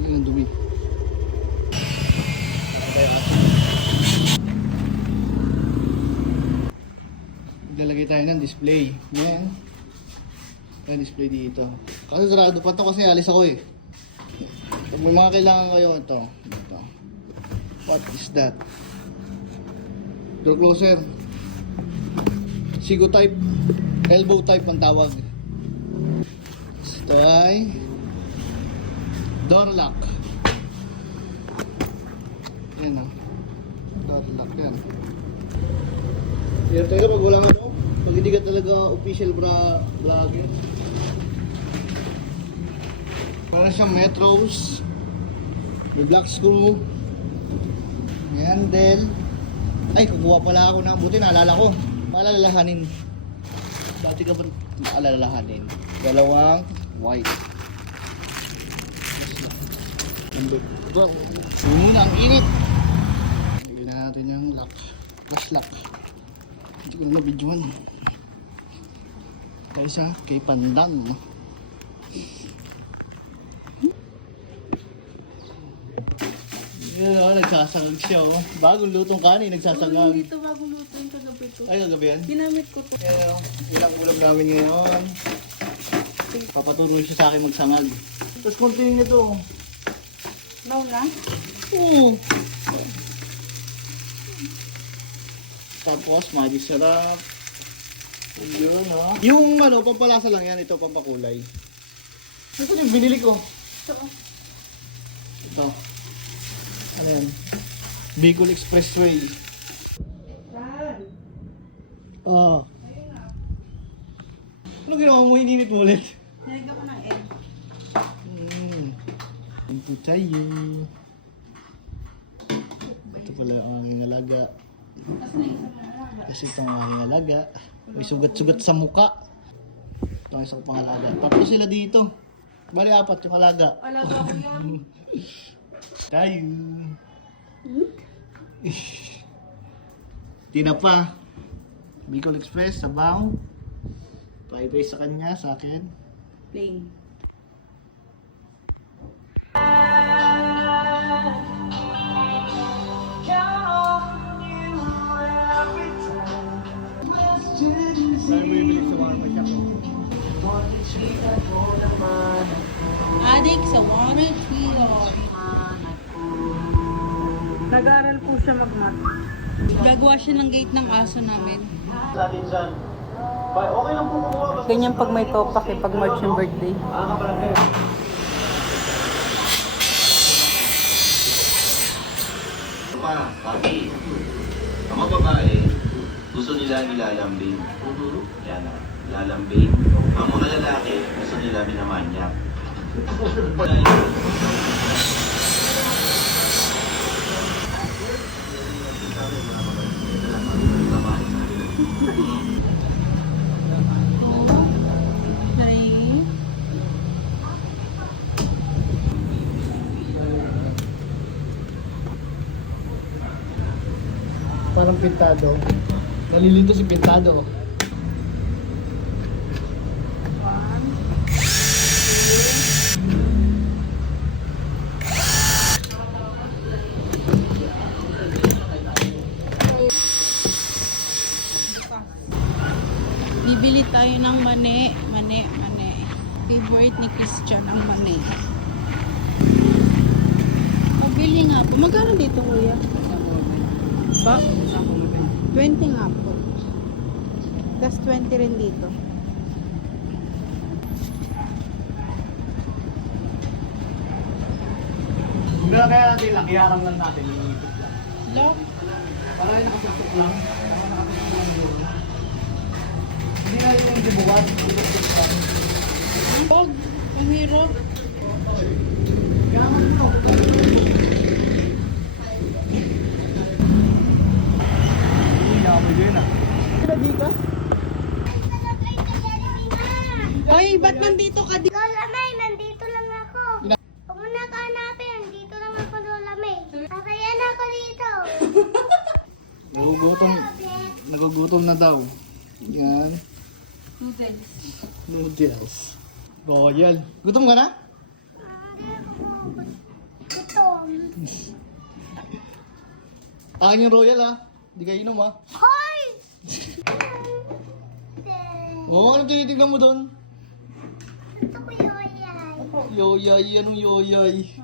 talaga ng dumi. Maglalagay tayo ng display. Yan. Yan, display dito. Kasi sarado pa to kasi alis ako eh. Pag may mga kailangan kayo, ito. What is that? Door closer. Sigo type. Elbow type ang tawag. Ito ay door lock. Yan o. Door lock yan. Yan talaga pag walang ano. Pag hindi ka talaga official vlogger. Para siyang metros. May black screw. May handle. Ay, kukuha pala ako ng buti. Naalala ko. Maalalahanin. Dati ka ba maalalahanin? Dalawang white. Yun muna ang init. Lagyan natin yung lock. Flash lock. Hindi ko na nabidyohan. Tayo sa kay Pandan. Yan o, nagsasangag siya o. Bagong lutong kanin, nagsasangag. Dito bagong luto yung kagabi to. Ay, kagabi yan? Ginamit ko to. Yan o, ilang ulam namin ngayon. Papaturo siya sa akin magsangag. Tapos konting nito. Now na? Oo. Tapos, magic sarap. Yun o. Yung ano, pampalasa lang yan. Ito, pampakulay. Ito yung binili ko. Ito. Ano yan? Bicol Expressway. Oo. Ano ginawa mo? Hininit mo ulit? Nalagyan ko ng egg. Thank you tayo. Ito pala ang aking alaga. Kasi ito ang aking alaga. May sugat-sugat sa muka. Ito ang isang pangalaga. Tatlo sila dito. Bali, 4 yung alaga. Alaga ko yan. Tayo. Tinapa. Bicol Express, sabaw. Fried rice sa kanya, sa akin. Plain. Saan mo ibili sa warma shop? Adik sa water treat. Nag-aaral po siya mag-mat. Gagawa siya ng gate ng aso namin. Sa atin dyan. Okay lang po kumuha. Ganyan pag may topak eh, pag March yung birthday. Papi, ang mga babae, gusto nila nilalambing. Yan na, lalambing. Ang mga lalaki, gusto nila minamanyak. Parang pintado. Nalilito si pintado. Bibili tayo ng mani. Favorite ni Christian ang mani. Pabili nga po. Magkano dito, kuya? Pa? 20 nga po. Plus 20 rin dito. Hindi na kaya natin lakiyaran lang natin. Lumipit lang. Lock? Para yung nakasasok lang. Hindi na yung dibukat. Wag. Ang hirap. Gaman mo. Oy, ba't nandito ka dito? Lola May, nandito lang ako. Huwag mo na kahanapin, nandito lang ako, Lola May. Kakayan ako dito. Nagugutom na daw. Yan. Noodles. Noodles. Royal. Gutom ka na? Hindi ako. Akin yung royal ah. Hindi kayo inom ah. Hoy! Oo, anong tinitignan mo doon? Gusto ko yoyay. Yoyay, anong yoyay?